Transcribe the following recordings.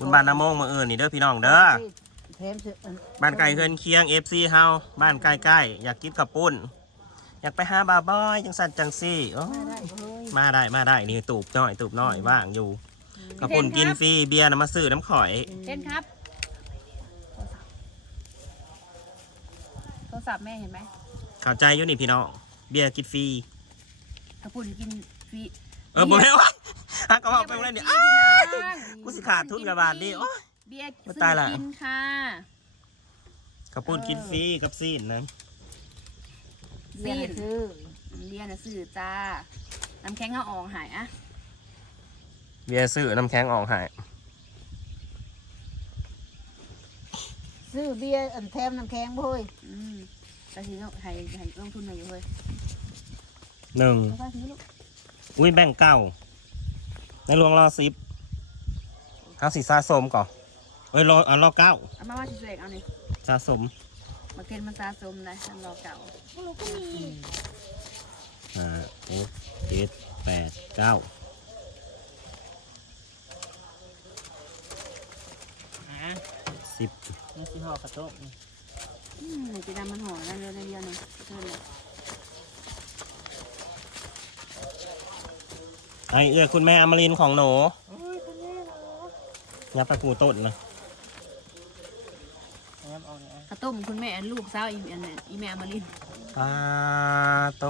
บุญบ้านน้ำมงมาเอิญนี่เด้อพี่น้องเด้อแถมสิอันบ้านไก่เฮือนเคียงเอฟซีเฮาบ้านใกล้ๆอยากกินข้าวปุ้น อยากไปหาบาบอยจังสันจังซี่โอ้มาได้เฮ้ยมาได้มาได้นี่ตูบน้อยตูบน้อยว่างอยู่ข้าวปุ้นกินฟรีเบียร์นะมาซื้อน้ำข่อยเล่นครับ โทรศัพท์แม่เห็นไหมเข้าใจอยู่นี่พี่น้องเบียร์กินฟรีถ้าพูดกินฟรีเออบ่แม่นว่า ฮักก็บอกไปเล่นดิอ้ายกูสิขาดทุนกับบาทนี่โอ้ย เบียร์โอ้ตายละซื้อกินค่ะข้าวปุ้นกินฟรีกับซีนนะเรียนซื้อเรียนหนังสือจ้าน้ำแข็งเอาออกหายอะเบียร์ซื้อน้ำแข็งออกใหายซื้อเบียร์อันแถมน้ำแข็งบ่เฮ้ยอืมกระถิ่นเอาให้ให้ลงทุนหน่อยอยู่เว้ยหนึ่งเอาไปซื้อลูกอุ้ยแบ่งเก้า ในหลวงรอสิบเอาสีสะสมก่อนเอ้ยรอเอารอเก้าเอามาว่าชิเอกเอาหน่อยสะสมมาเกณฑ์มันสะสมนะฉันรอเก่าห้าหกเจ็ดแปดเก้าสิบ นี่สิห่อกระโต๊ะนี่ อืมไหนจะดำมันห่อนั่นเลยในเดียวหนึงเท่านั้นแหละ ไอเอือคุณแม่อมรินของหนูยับไปกูต้นนะเอาน้ำเอาเนี่ยข้าวต้มคุณแม่ลูกสาวอีอันนั้นอีแม่มาลินปลาโต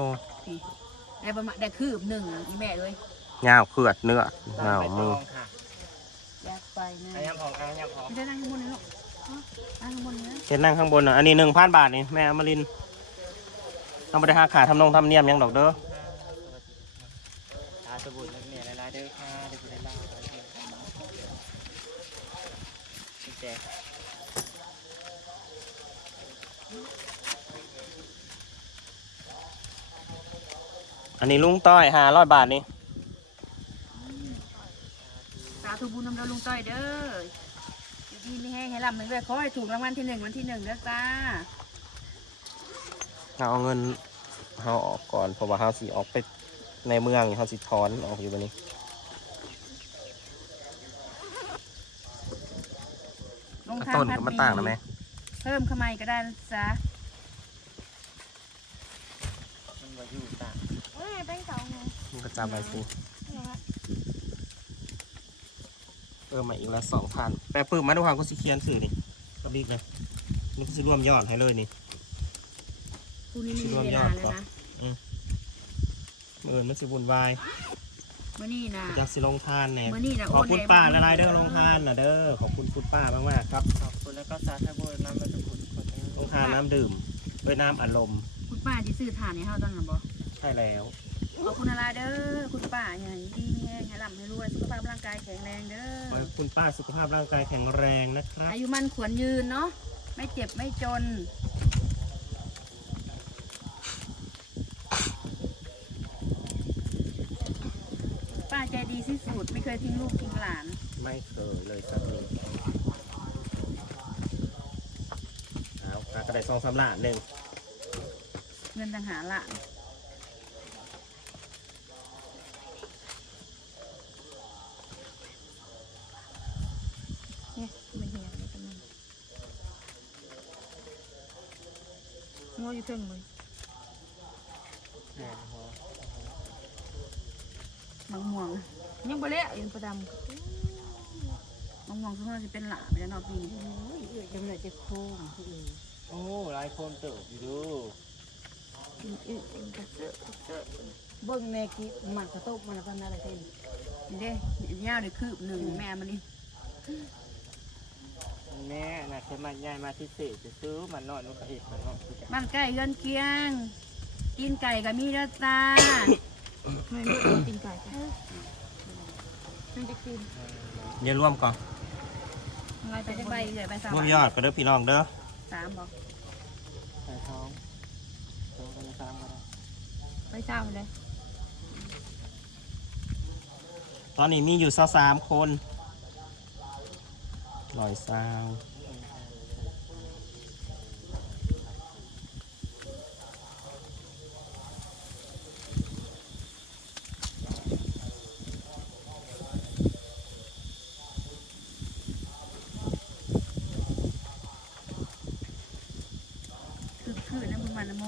ได้ประมาณได้คืบหนึ่งอีแม่เลยเงาเขือดเนื้อเงาวมืออยากไปนะเอาน้ำหอมเอาน้ำหอมไม่ได้นั่งข้างบนเลยหรอกอ๋อนั่งข้างบนเนี้ยเห็นนั่งข้างบนอะอันนี้หนึ่งพันบาทนี่แม่อมรินทร์ทำไปหาขาทำนงทำเนียมยังดอกเด้อ สบู่นักเนี่ยละลายเด้อค่ะเดี๋ยวจะได้เล่าพี่แจ๊คอันนี้ลุงต้อยห้าร้อยบาทนี่สาธุบุญนำเราลุงต้อยเด้ออยู่ดีไม่แห้งให้ลำไม่ด้วยขอให้ถูกรางวัลที่หนึ่งวันที่หนึ่งเด้อจ้าเอาเงินเขาออกก่อนเพราะว่าเขาสิออกไป ในเมืองเขาสิถอนออกอยู่วันนี้ลงกระทางต้นพัดก็มาต่างนะแม่เพิ่มขมายก็ได้นะจ้ามันว่าอยู่ต่างมันก็จำไว้สิเพิ่มมาอีกละสองพันแปลปื้มมาดูความก็สิเคียนสื่อนี่กระบิ๊กนะมันก็สิรวมยอดให้เลยนี่คู่นี้ไม่มีเวลาเลยนะเมื่ออื่นมันสิบุญวายเมื่อนี่นะอยากสิลงทานแน่เมื่อนี่นะขอบคุณโนให้ป้าละลายเด้อลงทานนะเด้อขอบคุณคุณป้ามากมากๆครับขอบคุณแล้วก็สาธุบุญน้ำมันจะขุดขุดเองลงทานน้ำดื่มด้วยน้ำอารมณ์คุณป้าที่ซื้อถ่านให้เฮาตั้งหรือบ่ใช่แล้ว ขอบคุณอะไรเด้อ คุณป้าอย่างดีมีแห้งให้ลำให้รวย สุขภาพร่างกายแข็งแรงเด้ขออ ให้คุณป้าสุขภาพร่างกายแข็งแรงนะครับอายุมันขวนยืนเนาะ ไม่เจ็บไม่จน ป้าใจ ดีที่สุด ไม่เคยทิ้งลูกทิ้งหลาน ไม่เคยเลยสักนิดเอากระไดซองสำลาดหนึ่งเงินต่างหากหลานเนี่ยไม่เหี่ยวเลยตรงนั้นงออยู่เพิ่งมือแหม่หัวมังม่วง ยังบ่เละยังประดำมังม่วงคือว่าจะเป็นหลาไปแล้วเนาะปีนี้โอ้ยเอื้อยจำเลยจะโค้งผู้อื่นโอ้หลายคนเติบอยู่ดูอื้อๆกระเซาะกระเซาะเบิ่งแม่กิหมักกระตุกมันแล้วก็นั่นอะไรเท่นนี่เด้ยาวเลยคืบหนึ่งแม่มันนี่แม่น่ะเคยมาย้ายมาที่เศษจะซื้อมันนอนนุกเอกมันนอนที่จะบ้านใกล้เฮือนเคียง กินไก่กับมีเด้อจ้า ไม่ไม่กินไก่ จ้ะไม่ได้กินเดี๋ยวร่วมก่อนอะไรไปจะใบเลยไปสามร่วมยอดก็เด้อพี่น้องเด้อสามบอกใส่ท้องท้องกันซ้ำก็ได้ไปเช้าเลยตอนนี้มีอยู่สามคนลอยซา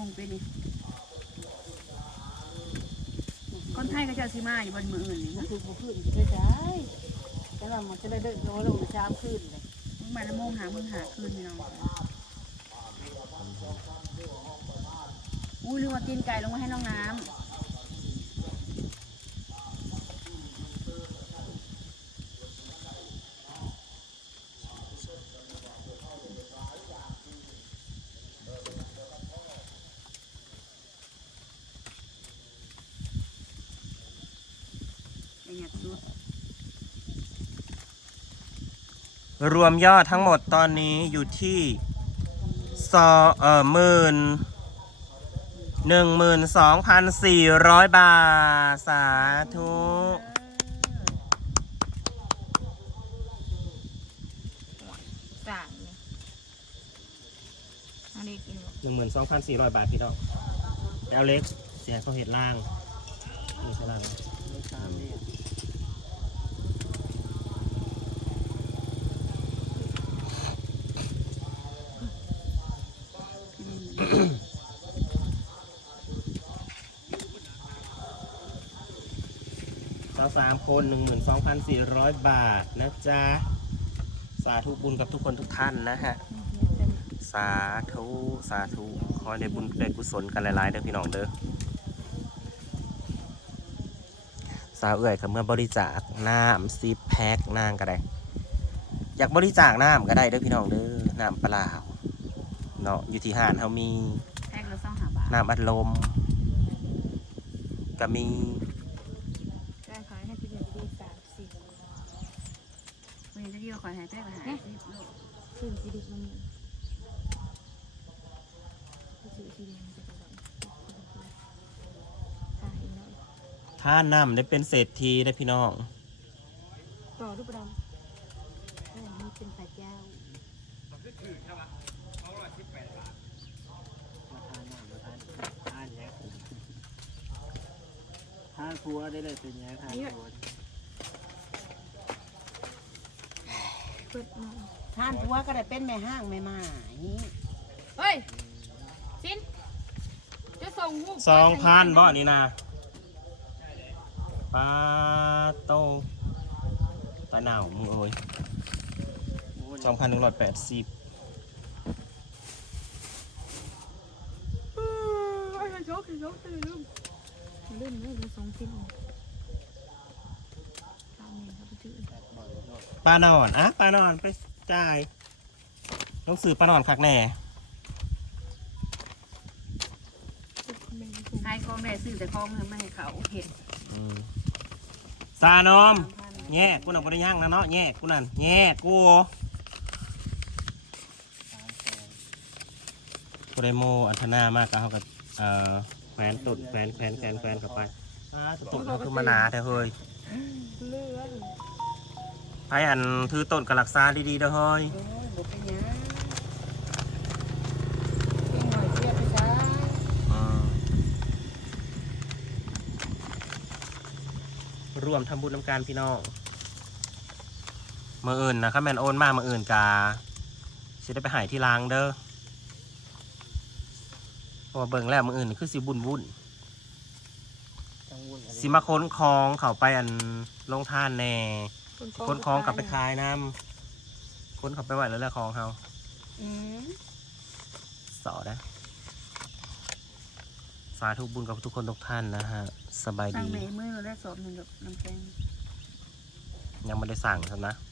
ว งไป นี่คนไทยก็จะสิมาอยู่บนมืออื่นนี่มันนะคือบ่ขึ้นจะได้แต่ว่ามันจะได้เดินโลลงชามขึ้นเลยมึงมาละโมงหามึงหาคืนพี่น้องอุ้ยลืมว่ากินไก่ลงมาให้น้องน้ำ รวมยอดทั้งหมดตอนนี้อยู่ที่สอเอ่อหมื่นหนึ่งหมื่นสองพันสี่ร้อยบาท สาธุจ่ายเนี่ยอันนี้กินหมดหนึ่งหมื่นสองพันสี่ร้อยบาทพี่น้องแล้วเล็กเสียเขาเห็ดล่างนี่ใช่ล่างไม่ตามเนี่ยาวสามคนหนึ่งหมื่นสองพันสี่ร้อยบาทนะจ๊ะ สาธุบุญกับทุกคนทุกท่านนะฮะ สาธุ สาธุขอให้ได้บุญได้กุศลกันหลาย ๆ เด้อพี่น้องเด้อ สาวเอื่อยกับเมื่อบริจาคน้ำซีแพ็กนางก็ได้ อยากบริจาคน้ำก็ได้เด้อพี่น้องเด้อ น้ำเปล่าเนาะอยู่ที่ห้านเขามีแพ็คละสองหาบาทน้ำอัดลมก็มี จ่ายขายให้พี่เดียวดีสามสิบ วันนี้จะดีกว่าขอยหายแพ็คละหายสิบโลขึ้นสีดิบมันสีสีแดงจะเป็นแบบขายเนาะถ้าน้ำได้เป็นเศรษฐีได้อพี่น้อง ต่อรูปดำอันนี้เป็นปลาเจ้ามาทานหน้ามาทานทานแยกทานครัวได้เลยเป็นแยกทานครัว เปิดมาทานผัวก็ได้เป็นแม่ห้างแม่ไม้เฮ้ยสินจะส่งหูปสองพันบ่นี่นะปลาโตปลาหนาวมึงเอ้ยสองพันหนึ่งร้อยแปดสิบไอ้มันโชคโชคตื่นลืมลืมเลยลืมสองสิบทำเองครับพี่จืด ปลาหนอนอะปลาหนอนไปจ่ายต้องซื้อปลาหนอนคักแน่ขายของได้ซื้อแต่ของมันไม่ให้เขาเห็นอืมซานอมแย่กูน่ะบ่ได้ย่างนะเนาะแย่กูนั่นแย่กูกูได้โมอัธนามากกับเขากับเอ่อแฟนตุดแฟนแฟนแฟนแฟนกลับไปอ่าตุดเขาคือมาหนาแท้เฮ้ย เลือ ดไผอันถือต้นกับรักษาดีๆเด้อเฮ้ยโอ้ยบ่เป็นหยังเก่งหน่อยเสียไปซะอืมร่วมทำบุญน้ำการพี่น้องมืออื่นนะครับแมนโอนมามืออื่นกาสิได้ไปหายที่ล้างเด้อเพราะว่าเบิ่งแล้วมืออื่นนี่คือสิบุญวุ่นจังวุ่นอะไรสิมาค้นคลองเขาไปอันลงท่านแน่ ค้นคลองกลับไปขายน้ำค้นเขาไปไหวแล้วแหละคลองเขาอืมสอนะสาธุบุญกับทุกคนทุกท่านนะฮะ สบายสั่งดี เมย์มือเราได้สอบหนึ่งกับน้ำแข็งยังไม่ได้สั่งครับนะเ